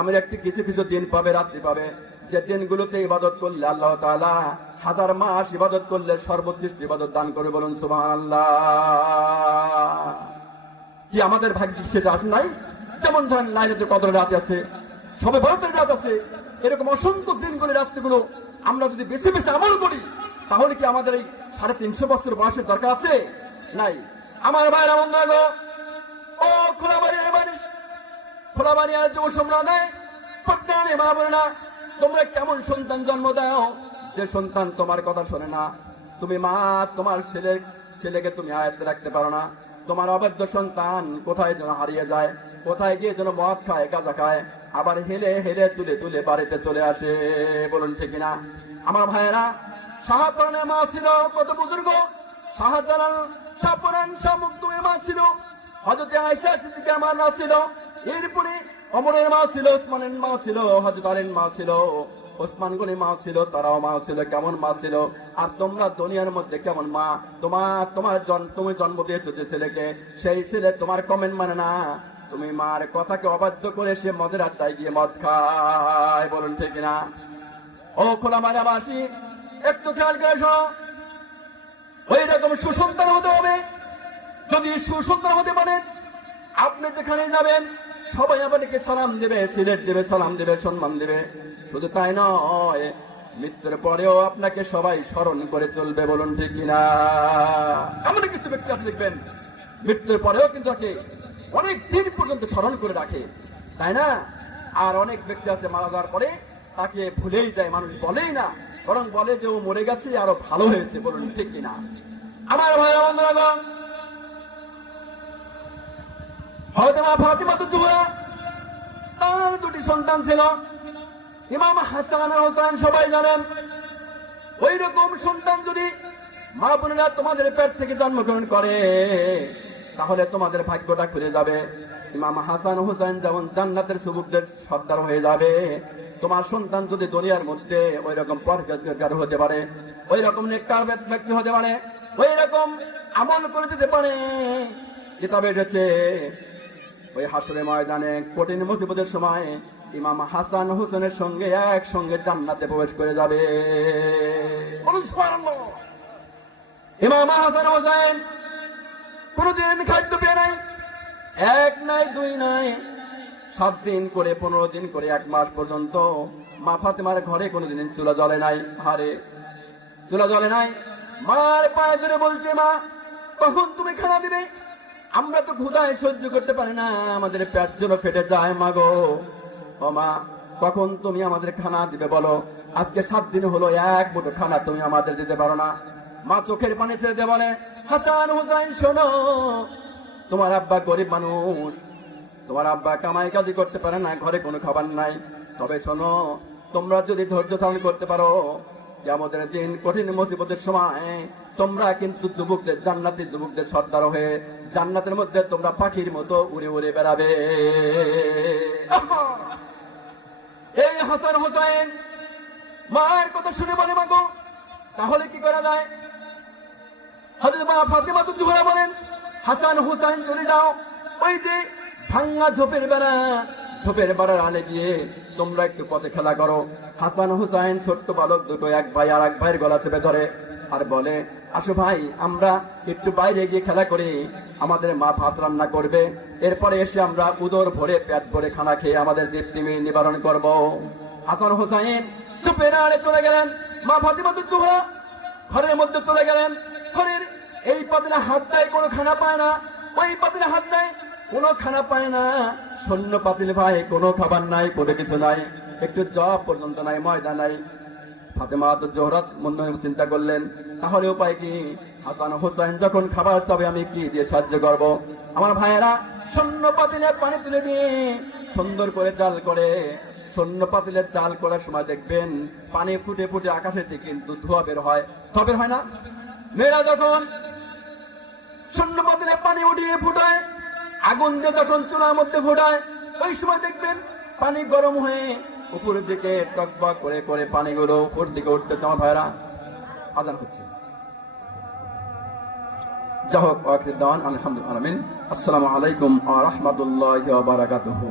এমন একটি কিছু কিছু দিন পাবে, রাত্রি পাবে, যে দিনগুলোতে ইবাদত করলে আল্লাহ তাআলা 1000 মাস ইবাদত করলে সর্বোৎকৃষ্ট ইবাদত দান করে। বলুন সুবহানাল্লাহ। কি আমাদের ভাগ্যে সেটা আসে নাই? যেমন ধরেন লাইলাতুল কদর রাত আছে, সবে বরাতের রাত আছে, এরকম অসংখ্য দিনগুলো, রাত্রিগুলো আমরা যদি বেশি বেশি আমল করি, তাহলে কি আমাদের এই 350 বছর বয়সের দরকার আছে? নাই। আমার ভাইরা বন্ধুগণ, ও খোলাবাড়ি আর যুব সম্প্রদায়, পর্দানে মা বোনেরা, তোমরা কেমন সন্তান জন্ম দাও যে সন্তান তোমার কথা শোনে না? তুমি মা, তোমার ছেলেকে তুমি আয়ত্তে রাখতে পারো না। তোমার অবাধ্য সন্তান কোথায় যেন হারিয়ে যায়, কোথায় গিয়ে যেন মদ খায়, গাঁজা খায়, আবার হেলে হেলে তুলে তুলে বাড়িতে চলে আসে। বলুন ঠিক না? আমার ভাইয়েরা, শাহপুরানের মা ছিল কত বুজুর্গ, শাহজালাল, শাহপুরান, শাহ মুকদুমের মা ছিল, হযরত আয়েশা সিদ্দিকার মা ছিল, এরপরে ওমরের মা ছিল, ওসমানের মা ছিল, হযরত আলীর মা ছিল, ওসমান গনির মা ছিল, তারাও মা ছিল। কেমন মা ছিল? আর তোমরা দুনিয়ার মধ্যে কেমন মা? তুমি জন্ম দিয়েছো যে ছেলেকে, সেই ছেলে তোমার কমেন্ট মানে না। তুমি মার কথাকে অবাধ্য করে সে মদের আড্ডায় গিয়ে মদ খায়। বলুন ঠিক না? ও খোলামারাবাসী, একটু খেয়াল করে শোনো, ওই রকম সুসন্তান হতে হবে। যদি সুসন্তান হতে পারেন, আপনি যেখানে যাবেন সবাই আপনাকে সালাম দেবে, সিলেট দেবে, সালাম দেবে, সম্মান দেবে। শুধু তাই নয়, মৃত্যুর পরেও আপনাকে সবাই স্মরণ করে চলবে। বলুন ঠিক কিনা? এমন কিছু ব্যক্তি আপনি দেখবেন মৃত্যুর পরেও কিন্তু তাকে অনেক দিন পর্যন্ত স্মরণ করে রাখে, তাই না? আর অনেক ব্যক্তি আছে মারা যাওয়ার পরে তাকে ভুলেই যায়, মানুষ বলেই না, বরং বলে যে ও মরে গেছে, আরো ভালো হয়েছে। বলুন ঠিক কিনা? আমার ভাইরা বন্ধুরা, হযরত মা ফাতিমাতুজ জোহরা, তার দুটি সন্তান ছিল, ইমাম হাসান আর হোসেন, সবাই জানেন। ওই রকম সন্তান যদি মা বোনেরা তোমাদের পেট থেকে জন্মগ্রহণ করে, তাহলে তোমাদের ভাগ্যটা খুলে যাবে। ইমাম হাসান হোসেন যেমন জান্নাতের সুবুকদের সর্দার হয়ে যাবে, তোমার সন্তান যদি দুনিয়ার মধ্যে ওই রকম পরহেজগার হতে পারে, ওই রকম নেককার ব্যক্তি হতে পারে, ওই রকম আমল করে দিতে পারে, কিতাবে এসেছে ওই হাসরের ময়দানে কঠিন মুসিবতের সময় ইমাম হাসান হোসেনের সঙ্গে একসঙ্গে জান্নাতে প্রবেশ করে যাবে। ইমাম হাসান হোসেন কোনদিন খাদ্য পেয়ে নাই, 1 নাই 2 নাই, 7 দিন করে, 15 দিন করে, 1 মাস পর্যন্ত মা ফাতেমার ঘরে কোনদিন চুলা জ্বলে নাই। হারে, চুলা জ্বলে নাই। মার পায়ে ধরে বলছে, মা কখন তুমি খানা দিবে? আমরা তো ক্ষুধায় সহ্য করতে পারি না, আমাদের পেট যেন ফেটে যায়। মা গো, ও মা, কখন তুমি আমাদের খানা দিবে বলো? আজকে 7 দিন হলো, 1 মুঠো খানা তুমি আমাদের দিতে পারো না। মা চোখের পানি ছেড়ে দিয়ে বলে, হাসান হোসেন শোনো, তোমার আব্বা গরিব মানুষ, তোমার আব্বা কামাই কাজি করতে পারে না, ঘরে কোনো খাবার নাই। তবে শোনো, তোমরা যদি ধৈর্য ধারণ করতে পারো, কিয়ামতের দিন কঠিন মুসিবতের সময় তোমরা কিন্তু যুবকদের, জান্নাতি যুবকদের সর্দার হয়ে জান্নাতের মধ্যে তোমরা পাখির মতো উড়ে উড়ে বেড়াবে। এই হাসান হোসেন মায়ের কথা শুনে বলে, মা গো, তাহলে কি করা যায়? হযরত মা ফাতিমাতুজ জোহরা বলেন, হাসান হোসেন চলে যাও, ওই যে ভাঙ্গা ঝোপের বেড়ার আলে গিয়ে তোমরা একটু পথে খেলা করো। হাসান হোসেন ছোট্ট বালক দুটো, এক ভাই আর এক ভাইয়ের গলা চেপে ধরে আর বলে, আসো ভাই, আমরা একটু বাইরে গিয়ে খেলা করি, আমাদের মা ভাত রান্না করবে, এরপরে এসে আমরা উদর ভরে, পেট ভরে খানা খেয়ে আমাদের তৃপ্তি নিবারণ করব। হাসান হোসেন ঝোপের আড়ে চলে গেলেন, মা ফাতিমাতুজ জোহরা ঘরের মধ্যে চলে গেলেন। ঘরের এই পাতিলে হাত দেয়, কোনো খানা পায় না, ওই পাতিলে হাত দেয়, কোনো খানা পায় না। শূন্য পাতিল ভাই, কোনো খাবার নাই, কোনো কিছু নাই, একটু জব পর্যন্ত নাই, ময়দা নাই। ফাতেমাতুজ জোহরা মনে চিন্তা করলেন, তাহলে উপায় কি? হাসান হোসেন যখন খাবার চাবে, আমি কি দিয়ে সাহায্য করব? আমার ভাইয়েরা, শূন্য পাতিলে পানি তুলে দিয়ে সুন্দর করে জাল করে, শূন্য পাতিলে জাল করার সময় দেখবেন পানি ফুটে ফুটে আকাশের দিকে কিন্তু ধোঁয়া বের হয়, ধোঁয়া বের হয় না? মেয়েরা যখন শূন্য পাতিলে পানি উঠিয়ে ফুটায়, আগুন দিয়ে যখন চুলার মধ্যে ফুটায়, ওই সময় দেখবেন পানি গরম হয়ে উপরের দিকে টকবক করে করে পানিগুলো উপর দিকে উঠতেছে। আমার ভাইরা, আযান হচ্ছে। যা হোক, আখির দাওয়ান আলহামদুলিল্লাহ, আমিন। আসসালামু আলাইকুম ওয়া রাহমাতুল্লাহি ওয়া বারাকাতুহু।